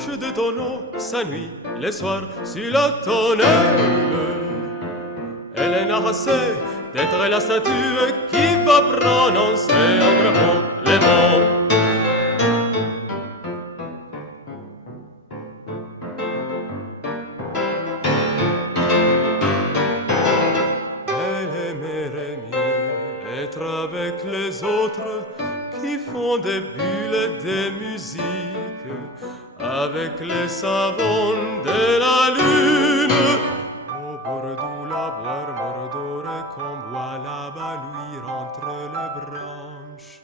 bouche de tonneau, sa nuit, les soirs, sur la tonnelle. Elle est harassée d'être la statue qui va prononcer en gros mots les mots. Elle aimerait mieux être avec les autres qui font des bulles de musique, avec les savons de la lune. Au bord d'où la boire mordore qu'on boit là-bas lui entre les branches.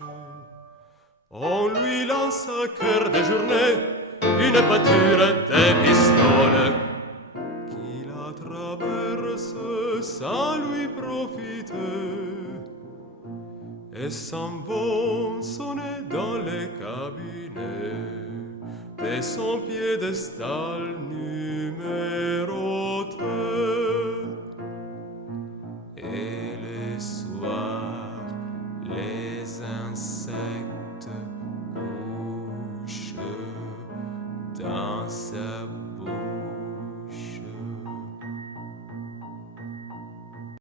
On lui lance à cœur de journée une pâture de pistoles qui la traverse sans lui profiter et s'en vont sonner dans les cabinets de son piédestal numéroté. Et les soirs, les insectes couchent dans sa